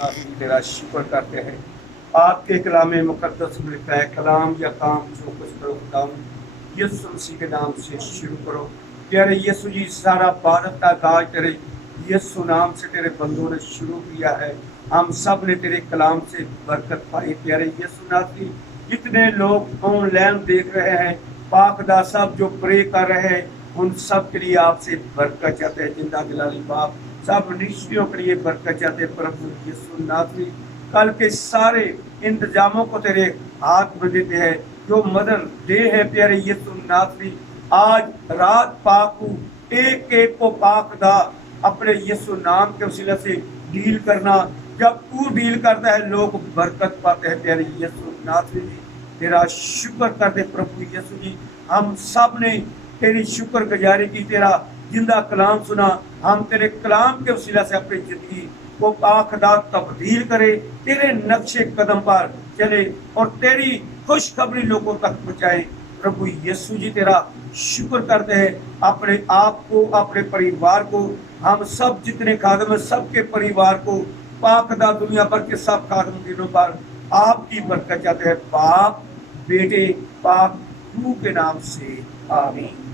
नाज़रीन तेरा शुक्र करते हैं। आपके कलाम मुक़द्दस में लिखा है, कलाम या काम जो कुछ करो खुदावंद यीशु मसीह के नाम से शुरू करो। प्यारे यीशु जी, सारा भारत का गाज तेरे यीशु नाम से तेरे बंदों ने शुरू किया है। हम सब ने तेरे कलाम से बरकत पाई। प्यारे यीशु नाज़रीन, जितने लोग ऑनलाइन देख रहे हैं, पाकदा सब जो प्रे कर रहे हैं, उन सब के लिए आपसे बरकत चाहते हैं। जिंदा दिलाली बाप सब निश्चियों के लिए बरकत चाहते हैं। प्रभु यीशु नाज़रीन, कल के सारे इंतजामों को तेरे हाथ में देते हैं। जो मदर डे है प्यारे यीशु नाज़रीन, आज रात पाकू एक एक को पाकदा अपने यीशु नाम के वसीले से डील करना। जब तू डील करता है लोग बरकत पाते हैं। प्यारे यीशु नाज़रीन, तेरा शुक्र करते प्रभु यीशु जी। हम सब ने तेरी शुक्र गुजारी की, तेरा जिंदा कलाम सुना। हम तेरे कलाम के वसीला से अपनी जिंदगी को पाकदा तब्दील करे, तेरे नक्शे कदम पर चले और तेरी खुशखबरी लोगों तक पहुंचाए। प्रभु यीशु जी, तेरा शुक्र करते हैं। अपने आप को, अपने परिवार को, हम सब जितने खादम हैं सबके परिवार को, पाकदा दुनिया भर के सब खादम दिनों पर आपकी बरकत चाहते हैं। बाप, बेटे, पाक रूह के नाम से आमीन।